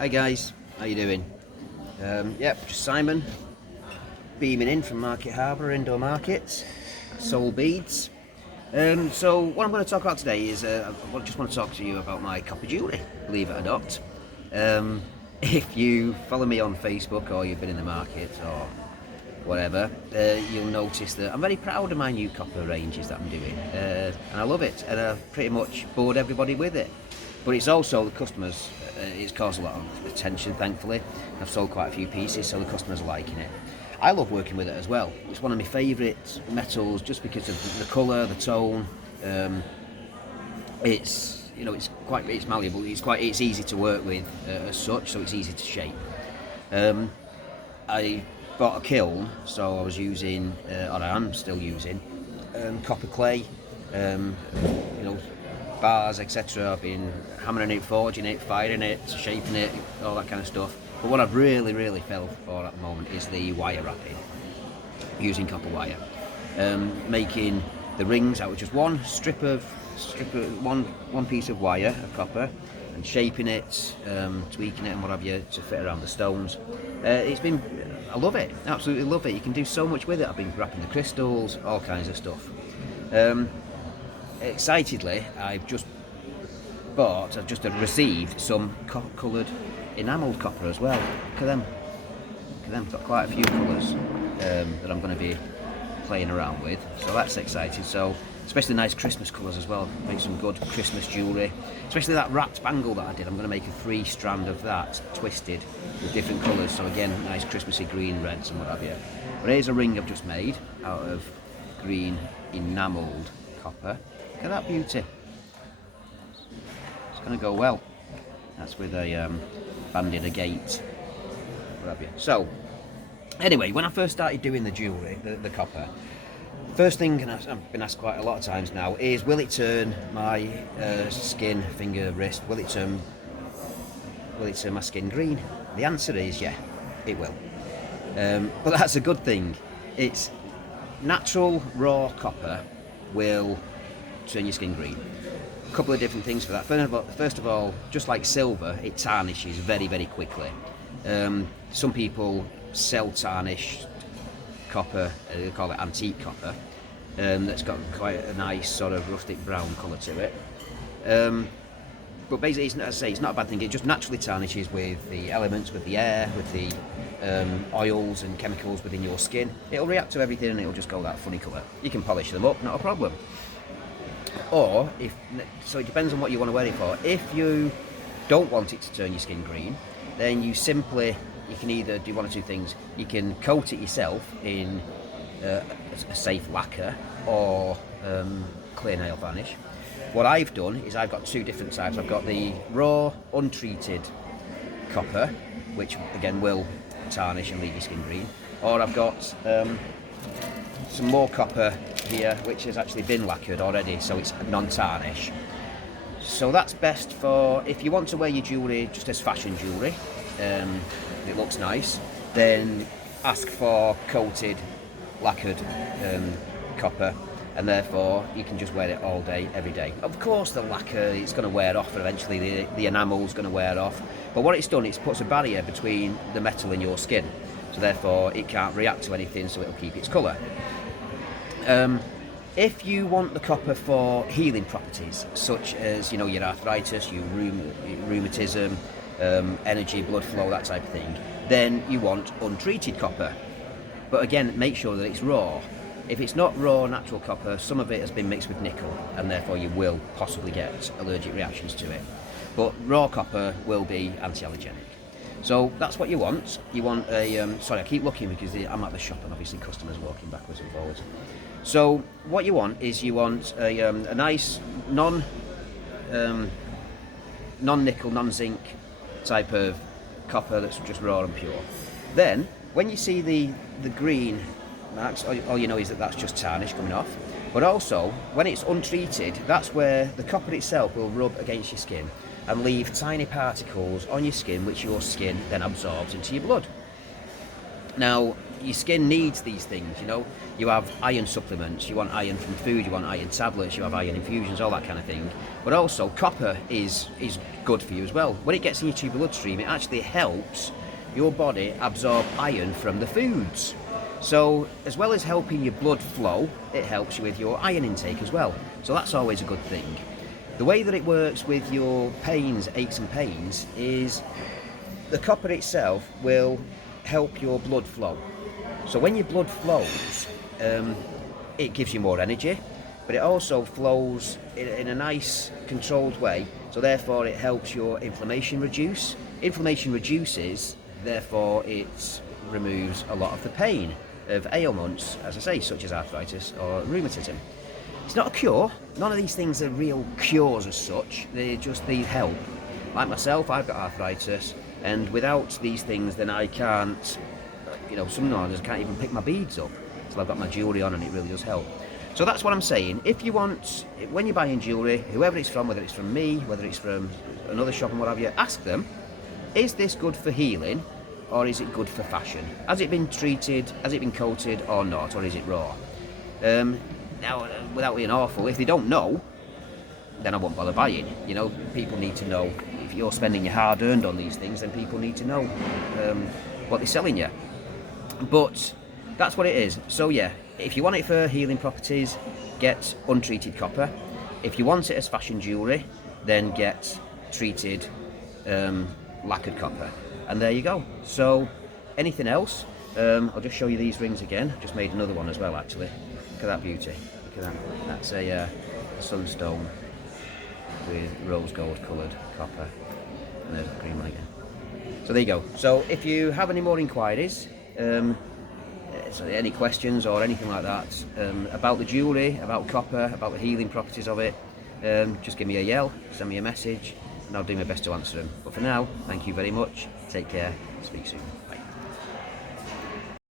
Hi guys, how you doing? Yep, just Simon, beaming in from Market Harbour Indoor Markets, SoeL Beads. So what I'm going to talk about today is I just want to talk to you about my copper jewellery, believe it or not. If you follow me on Facebook or you've been in the market or whatever, you'll notice that I'm very proud of my new copper ranges that I'm doing, and I love it, and I've pretty much bored everybody with it. But it's also the customers, it's caused a lot of attention, thankfully. I've sold quite a few pieces, so the customers are liking it. I love working with it as well. It's one of my favourite metals just because of the colour, the tone. It's it's malleable. It's easy to work with as such, so it's easy to shape. I bought a kiln, so I was using, or I am still using, copper clay. Bars, etc. I've been hammering it, forging it, firing it, shaping it, all that kind of stuff. But what I've really fell for at the moment is the wire wrapping, using copper wire. Making the rings out of just one one piece of wire of copper, and shaping it, tweaking it and what have you to fit around the stones. I love it, absolutely love it. You can do so much with it. I've been wrapping the crystals, all kinds of stuff. Excitedly, I've just received some coloured enamelled copper as well. Look at them. Got quite a few colours that I'm going to be playing around with, so that's exciting. So especially nice Christmas colours as well. Make some good Christmas jewellery, especially that wrapped bangle that I did. I'm going to make a 3-strand of that twisted with different colours, so again nice Christmassy green, reds and what have you. But here's a ring I've just made out of green enamelled copper. Look at that beauty. It's going to go well. That's with a banded agate. What have you. So, anyway, when I first started doing the jewellery, the copper, first thing, and I've been asked quite a lot of times now, is will it turn my skin, finger, wrist, will it turn my skin green? The answer is yeah, it will. But that's a good thing. It's natural raw copper will turn your skin green. A couple of different things for that. First of all, just like silver, it tarnishes very quickly. Some people sell tarnished copper, they call it antique copper, that's got quite a nice sort of rustic brown colour to it. But basically, it's not a bad thing. It just naturally tarnishes with the elements, with the air, with the oils and chemicals within your skin. It'll react to everything and it'll just go that funny colour. You can polish them up, not a problem. Or, so it depends on what you want to wear it for. If you don't want it to turn your skin green, then you can either do one or two things. You can coat it yourself in a safe lacquer or clear nail varnish. What I've done is I've got two different types. I've got the raw, untreated copper, which again will tarnish and leave your skin green. Or I've got some more copper here, which has actually been lacquered already, so it's non-tarnish. So that's best for if you want to wear your jewellery just as fashion jewellery. It looks nice. Then ask for coated, lacquered copper, and therefore you can just wear it all day, every day. Of course, the lacquer it's going to wear off eventually. The enamel's going to wear off. But what it's done, it puts a barrier between the metal and your skin, so therefore it can't react to anything, so it'll keep its colour. If you want the copper for healing properties, such as your arthritis, your rheumatism, energy, blood flow, that type of thing, then you want untreated copper. But again, make sure that it's raw. If it's not raw natural copper, some of it has been mixed with nickel, and therefore you will possibly get allergic reactions to it. But raw copper will be anti-allergenic. So that's what you want. You want sorry, I keep looking because I'm at the shop and obviously customers are walking backwards and forwards. So what you want is a nice non-nickel, non-zinc type of copper that's just raw and pure. Then when you see the green marks, all you know is that that's just tarnish coming off. But also when it's untreated, that's where the copper itself will rub against your skin and leave tiny particles on your skin, which your skin then absorbs into your blood. Now, your skin needs these things, you know. You have iron supplements, you want iron from food, you want iron tablets, you have iron infusions, all that kind of thing. But also, copper is good for you as well. When it gets in your tube bloodstream, it actually helps your body absorb iron from the foods. So, as well as helping your blood flow, it helps you with your iron intake as well. So that's always a good thing. The way that it works with your pains, aches and pains, is the copper itself will help your blood flow. So when your blood flows, it gives you more energy, but it also flows in a nice controlled way, so therefore it helps your inflammation reduce. Inflammation reduces, therefore it removes a lot of the pain of ailments, as I say, such as arthritis or rheumatism. It's not a cure. None of these things are real cures as such. They need help. Like myself, I've got arthritis, and without these things, then I can't, you know, sometimes I can't even pick my beads up until I've got my jewellery on, and it really does help. So that's what I'm saying. If you want, when you're buying jewellery, whoever it's from, whether it's from me, whether it's from another shop and what have you, ask them, is this good for healing, or is it good for fashion? Has it been treated, has it been coated or not, or is it raw? Now, without being awful, if they don't know, then I won't bother buying. You know, people need to know. If you're spending your hard-earned on these things, then people need to know what they're selling you. But that's what it is. So yeah, if you want it for healing properties, get untreated copper. If you want it as fashion jewellery, then get treated lacquered copper. And there you go. So anything else, I'll just show you these rings again. I've just made another one as well, actually. Look at that beauty. Look at that. That's a sunstone with rose gold coloured copper, and there's a green light. So there you go. So if you have any more inquiries, any questions or anything like that about the jewellery, about copper, about the healing properties of it, just give me a yell, send me a message, and I'll do my best to answer them. But for now, thank you very much. Take care. Speak soon.